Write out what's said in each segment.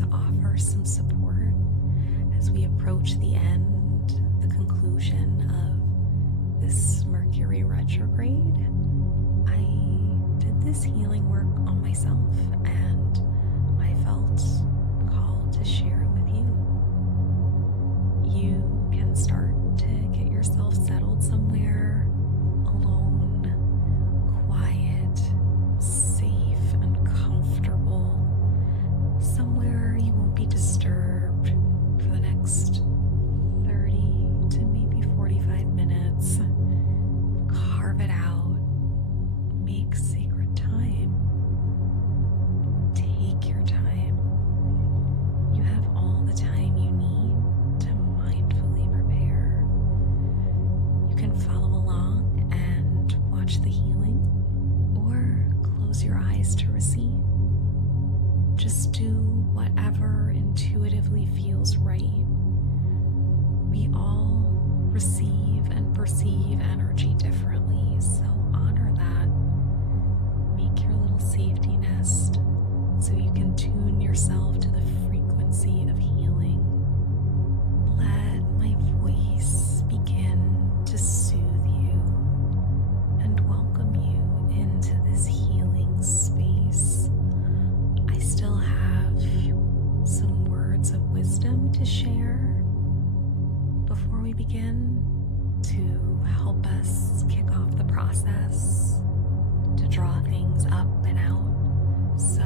to offer some support as we approach the end, the conclusion of this Mercury retrograde. I did this healing work on myself, and I felt called to share it with you. You can start to get yourself settled somewhere alone, quiet, safe, and comfortable, somewhere you won't be disturbed for the next 30 to maybe 45 minutes. Carve it out. Make sacred time. Take your time. You have all the time you need to mindfully prepare. You can follow along and watch the healing, or close your eyes to receive. Just do whatever intuitively feels right. We all receive and perceive energy differently, so honor that. Make your little safety nest so you can tune yourself to the frequency of healing. Let my voice begin to soothe you and welcome you into this healing space. I still have some words of wisdom to share before we begin, to help us kick off the process, to draw things up and out. So,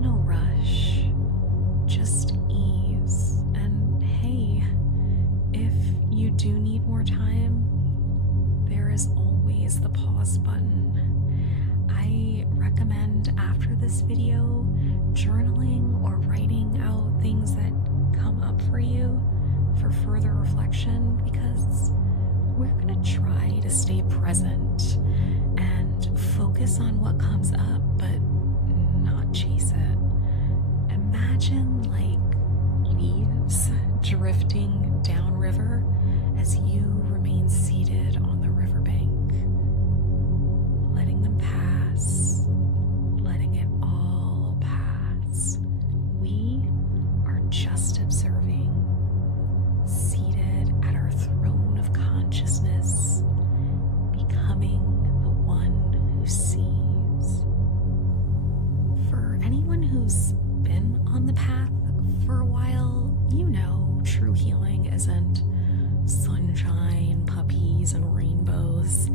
no rush, just ease. And hey, if you do need more time, there is always the pause button. I recommend after this video, journaling or writing out things that come up for you for further reflection, because we're going to try to stay present and focus on what comes up, but not chase it. Imagine like leaves drifting downriver as you remain seated on the riverbank, letting them pass, letting it all pass. We are just observing, seated at our throne of consciousness, becoming the one who sees. For anyone who's been on the path for a while, you know true healing isn't sunshine, puppies, and rainbows.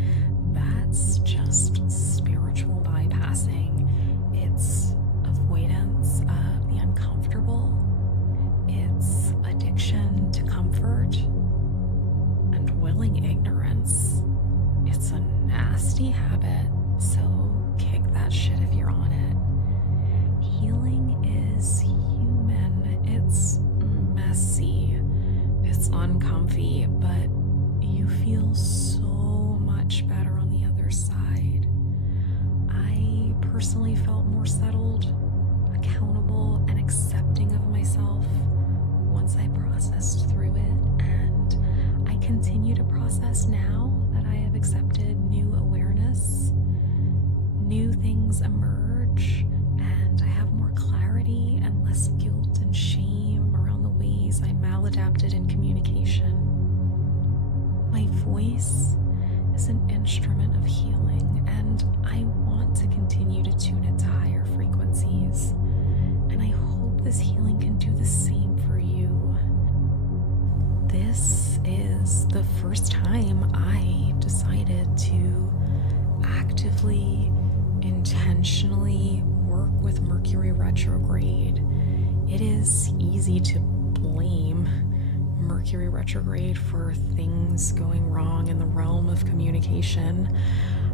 That's just spiritual bypassing. It's avoidance of the uncomfortable. It's addiction to comfort and willing ignorance. It's a nasty habit, so kick that shit if you're on it. Healing is human. It's messy. It's uncomfy, but you feel so much better on the other side. I personally felt more settled, accountable, and accepting of myself once I processed through it, and I continue to process now that I have accepted new awareness. New things emerge, and I have more clarity and less guilt and shame around the ways I maladapted in communication. My voice is an instrument of healing, and I want to continue to tune it to higher frequencies. And I hope this healing can do the same for you. This is the first time I decided to actively, intentionally work with Mercury retrograde. It is easy to blame Mercury retrograde for things going wrong in the realm of communication.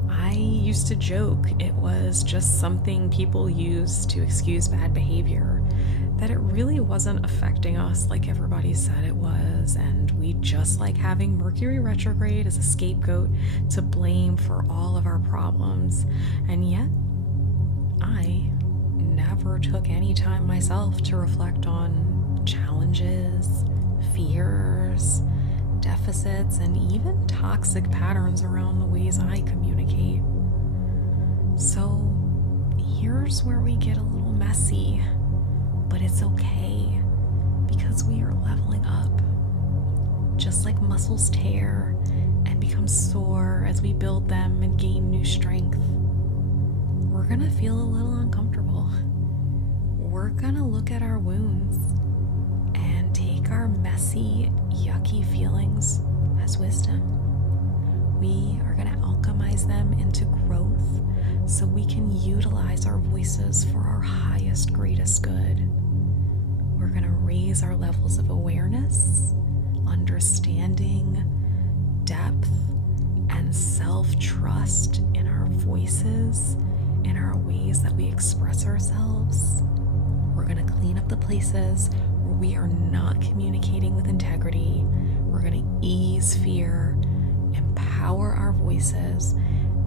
I used to joke it was just something people use to excuse bad behavior, that it really wasn't affecting us like everybody said it was, and we just like having Mercury retrograde as a scapegoat to blame for all of our problems. And yet, I never took any time myself to reflect on challenges, fears, deficits, and even toxic patterns around the ways I communicate. So here's where we get a little messy. But it's okay, because we are leveling up. Just like muscles tear and become sore as we build them and gain new strength, we're gonna feel a little uncomfortable. We're gonna look at our wounds and take our messy, yucky feelings as wisdom. We are gonna alchemize them into growth so we can utilize our voices for our highest, greatest good. We're gonna raise our levels of awareness, understanding, depth, and self-trust in our voices, in our ways that we express ourselves. We're going to clean up the places where we are not communicating with integrity. We're going to ease fear, empower our voices,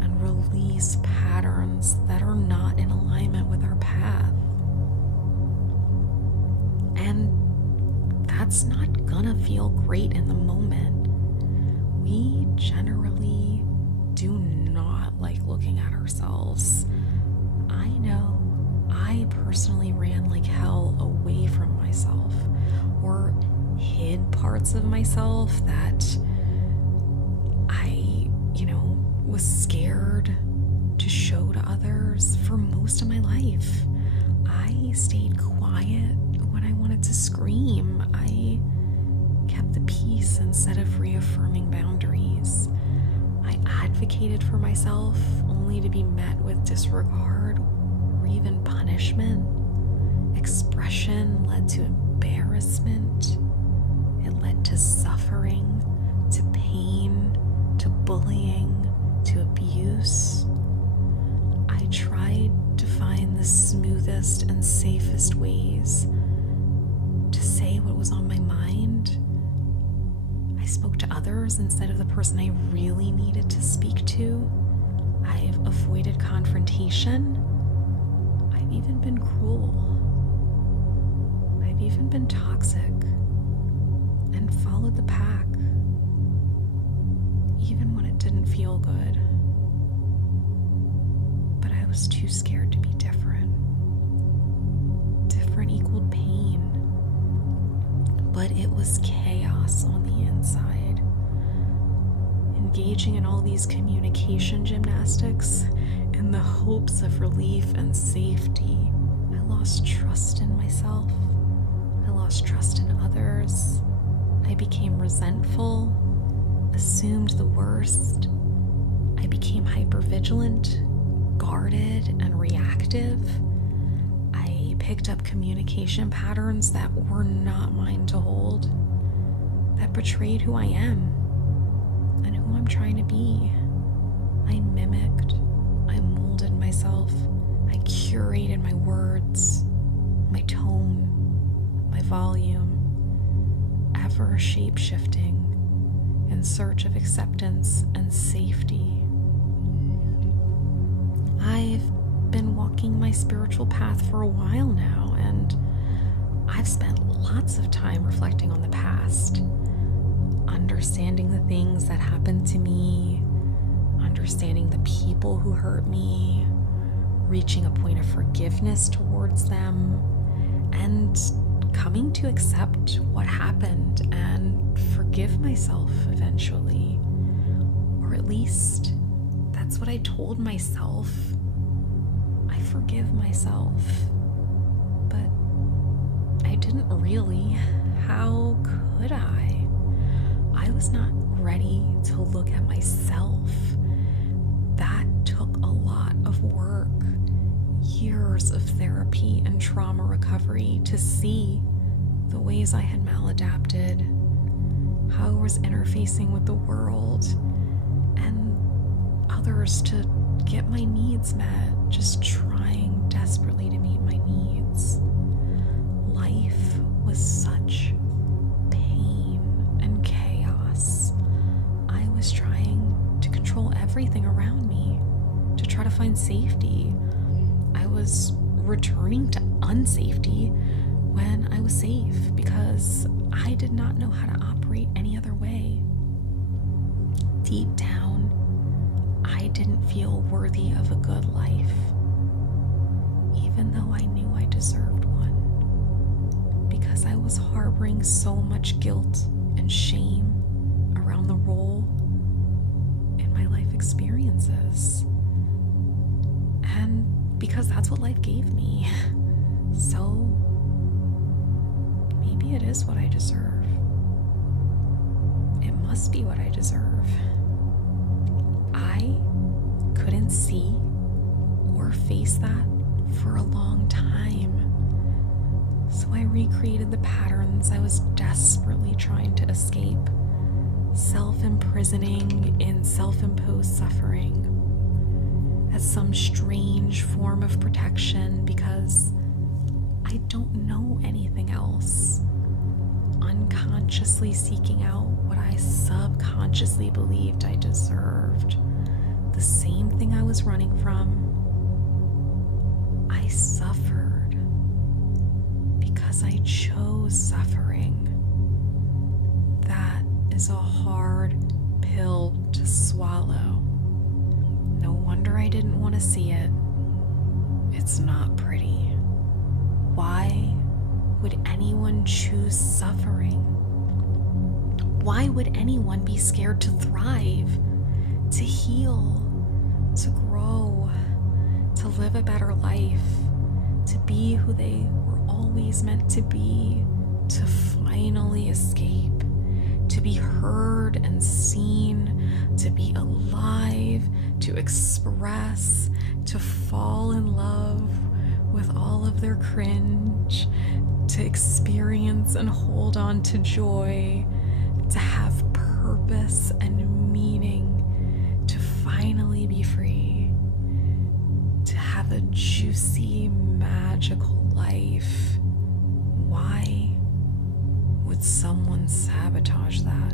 and release patterns that are not in alignment with our path. And that's not gonna feel great in the moment. We generally do not like looking at ourselves. I know I personally ran like hell away from myself, or hid parts of myself that I, was scared to show to others for most of my life. I stayed quiet when I wanted to scream. I kept the peace instead of reaffirming boundaries. I advocated for myself only to be met with disregard or even punishment. Expression led to embarrassment. It led to suffering, to pain, to bullying, to abuse. I tried to find the smoothest and safest ways to say what was on my mind. I spoke to others instead of the person I really needed to speak to. I've avoided confrontation. I've even been cruel. I've even been toxic and followed the pack, even when it didn't feel good. But I was too scared to be different. Different equaled pain. But it was chaos on the inside. Engaging in all these communication gymnastics in the hopes of relief and safety, I lost trust in myself. I lost trust in others. I became resentful, assumed the worst. I became hypervigilant, guarded, and reactive. I picked up communication patterns that were not mine to hold, that betrayed who I am and who I'm trying to be. I mimicked, I molded myself, I curated my words, my tone, my volume, ever shape-shifting in search of acceptance and safety. I've been walking my spiritual path for a while now, and I've spent lots of time reflecting on the past, understanding the things that happened to me, understanding the people who hurt me, reaching a point of forgiveness towards them, and coming to accept what happened and forgive myself eventually. Or at least that's what I told myself. I forgive myself. But I didn't really. How could I? I was not ready to look at myself. That took a lot of work. Years of therapy and trauma recovery to see the ways I had maladapted, how I was interfacing with the world and others to get my needs met, just trying desperately to meet my needs. Life was such pain and chaos. I was trying to control everything around me, to try to find safety. I was returning to unsafety when I was safe because I did not know how to operate any other way. Deep down, I didn't feel worthy of a good life, even though I knew I deserved one. was harboring so much guilt and shame around the role in my life experiences. And because that's what life gave me. So maybe it is what I deserve. It must be what I deserve. I couldn't see or face that for a long time. So I recreated the patterns I was desperately trying to escape, self-imprisoning in self-imposed suffering as some strange form of protection because I don't know anything else. Unconsciously seeking out what I subconsciously believed I deserved. The same thing I was running from. I suffered because I chose suffering. That is a hard pill to swallow. No wonder I didn't want to see it. It's not pretty. Why would anyone choose suffering? Why would anyone be scared to thrive, to heal, to grow, to live a better life, to be who they were always meant to be, to finally escape, to be heard and seen, to be alive, to express, to fall in love with all of their cringe, to experience and hold on to joy, to have purpose and meaning, to finally be free, to have a juicy, magical life. Why would someone sabotage that?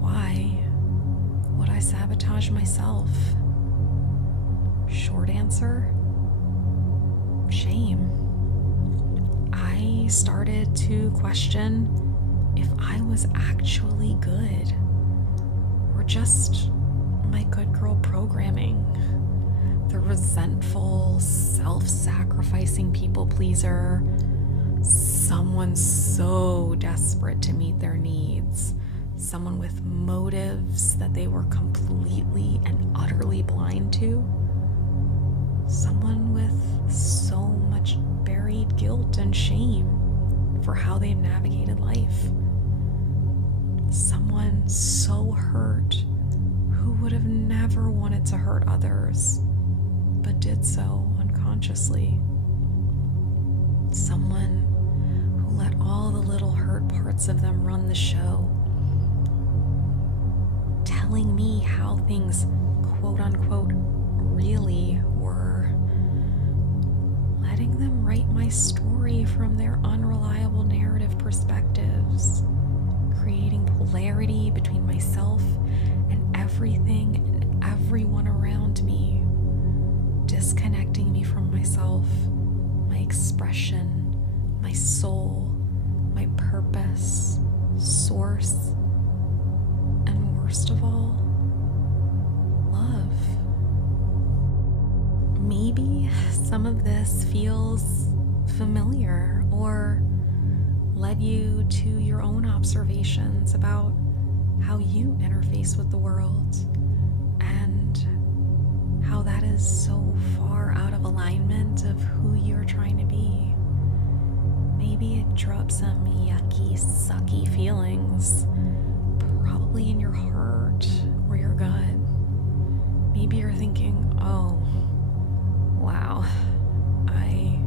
Why would I sabotage myself? Short answer: shame. I started to question if I was actually good or just my good girl programming, the resentful, self-sacrificing people pleaser, someone so desperate to meet their needs, someone with motives that they were completely and utterly blind to, someone with so much buried guilt and shame for how they've navigated life, someone so hurt who would have never wanted to hurt others but did so unconsciously, someone who let all the little hurt parts of them run the show, telling me how things quote unquote really were, letting them write my story from their unreliable narrative perspectives, creating polarity between myself and everything and everyone around me, disconnecting me from myself, my expression, my soul, my purpose, source, and worst of all, love. Maybe some of this feels familiar or led you to your own observations about how you interface with the world and how that is so far out of alignment of who you're trying to be. Maybe it drew up some yucky, sucky feelings, probably in your heart or your gut. Maybe you're thinking, oh, wow, I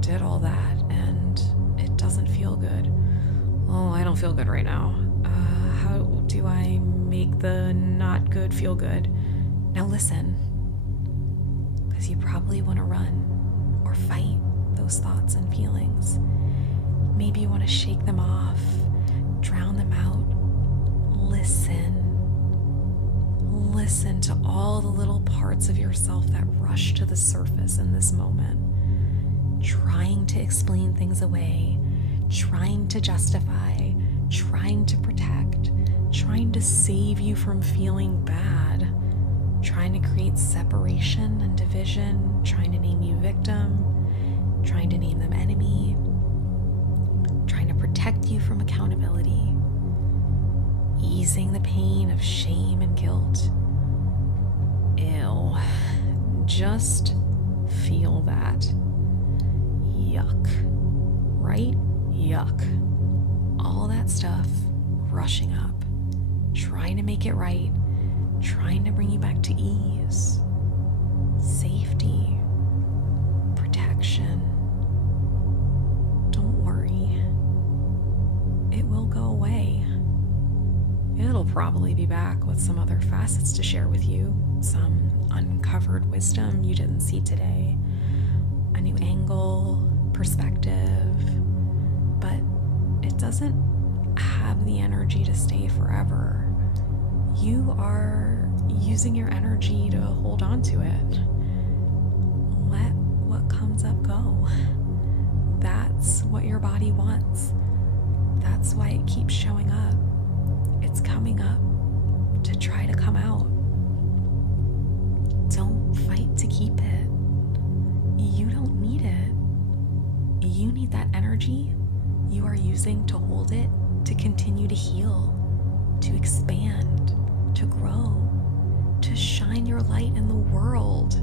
did all that and it doesn't feel good. Oh, I don't feel good right now. How do I make the not good feel good? Now listen, because you probably want to run or fight those thoughts and feelings. Maybe you want to shake them off, drown them out. Listen to all the little parts of yourself that rush to the surface in this moment, trying to explain things away, trying to justify, trying to protect, trying to save you from feeling bad, trying to create separation and division, trying to name you victim, trying to name them enemy, protect you from accountability, easing the pain of shame and guilt. Ew. Just feel that. Yuck. Right? Yuck. All that stuff rushing up, trying to make it right, trying to bring you back to ease, safety, protection. Don't worry. It will go away. It'll probably be back with some other facets to share with you, some uncovered wisdom you didn't see today, a new angle, perspective, but it doesn't have the energy to stay forever. You are using your energy to hold on to it. Let what comes up go. That's what your body wants. That's why it keeps showing up. It's coming up to try to come out. Don't fight to keep it. You don't need it. You need that energy you are using to hold it, to continue to heal, to expand, to grow, to shine your light in the world,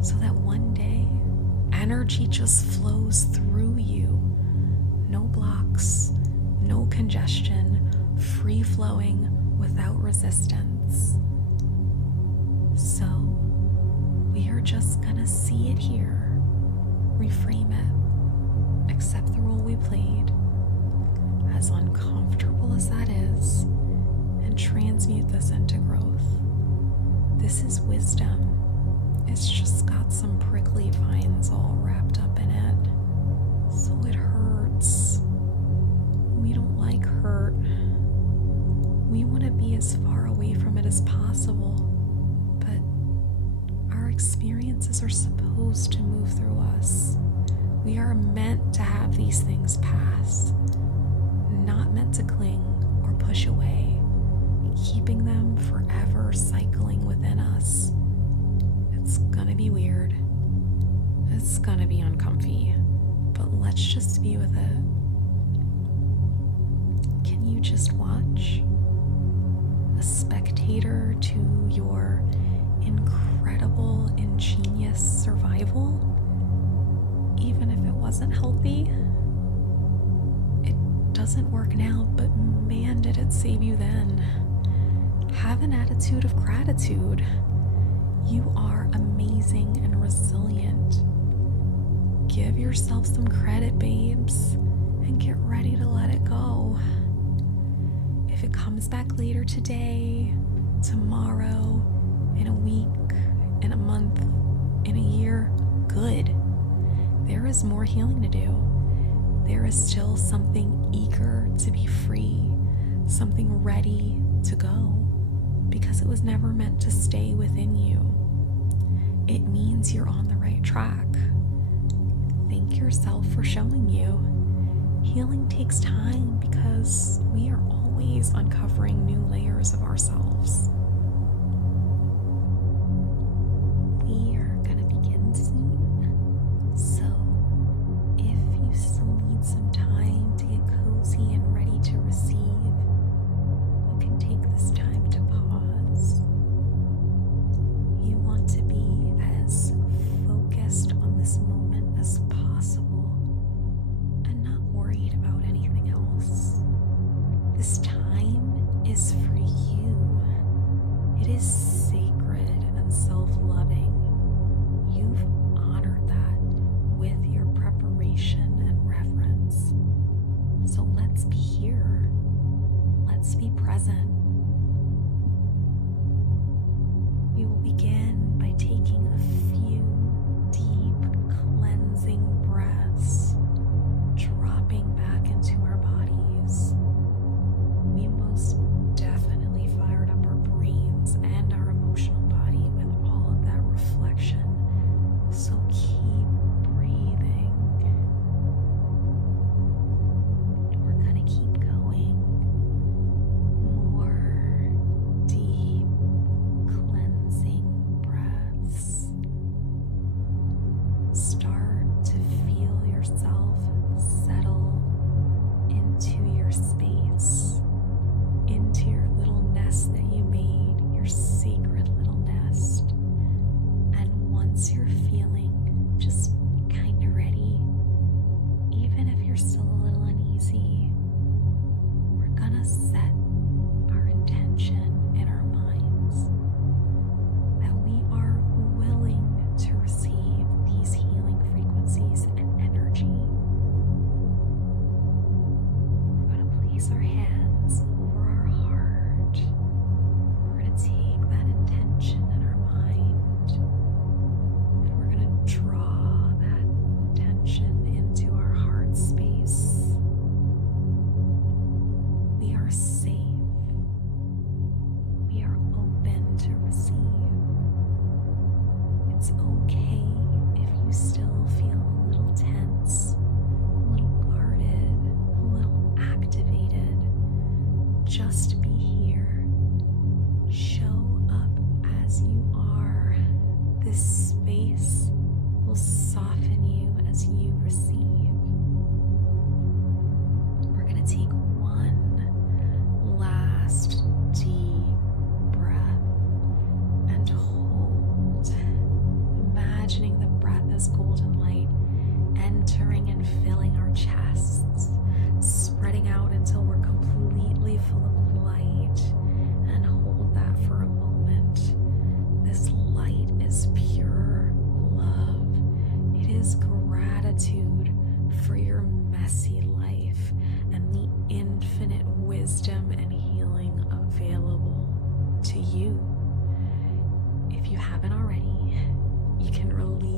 so that one day energy just flows through you. No blocks, no congestion, free flowing without resistance. So we are just gonna see it here, reframe it, accept the role we played, as uncomfortable as that is, and transmute this into growth. This is wisdom. It's just got some prickly vines all wrapped up in it, so it hurts. We don't like hurt. We want to be as far away from it as possible, but our experiences are supposed to move through us. We are meant to have these things pass, not meant to cling or push away, keeping them forever cycling within us. It's gonna be weird. It's gonna be uncomfy, but let's just be with it. Can you just watch? A spectator to your incredible, ingenious survival? Even if it wasn't healthy? It doesn't work now, but man, did it save you then. Have an attitude of gratitude. You are amazing and resilient. Give yourself some credit, babes, and get ready to let it go. If it comes back later today, tomorrow, in a week, in a month, in a year, good. There is more healing to do. There is still something eager to be free, something ready to go, because it was never meant to stay within you. It means you're on the right track. Thank yourself for showing you. Healing takes time because we are always uncovering new layers of ourselves. We are gonna begin soon, so if you still need some time to get cozy and ready to receive, you can take this time to pause. You want to be as focused on this moment as possible and not worried about anything else. This time is for you. It is sacred and self-loving. You've honored that with your preparation and reverence. So let's be here. Let's be present. We will begin by taking a few deep, cleansing breaths, dropping back into our bodies. We most definitely fired up our brains and our emotional body with all of that reflection. So keep breathing. We're gonna keep going. More deep, cleansing breaths. Start to feel yourself settle into practice gratitude for your messy life and the infinite wisdom and healing available to you. If you haven't already, you can release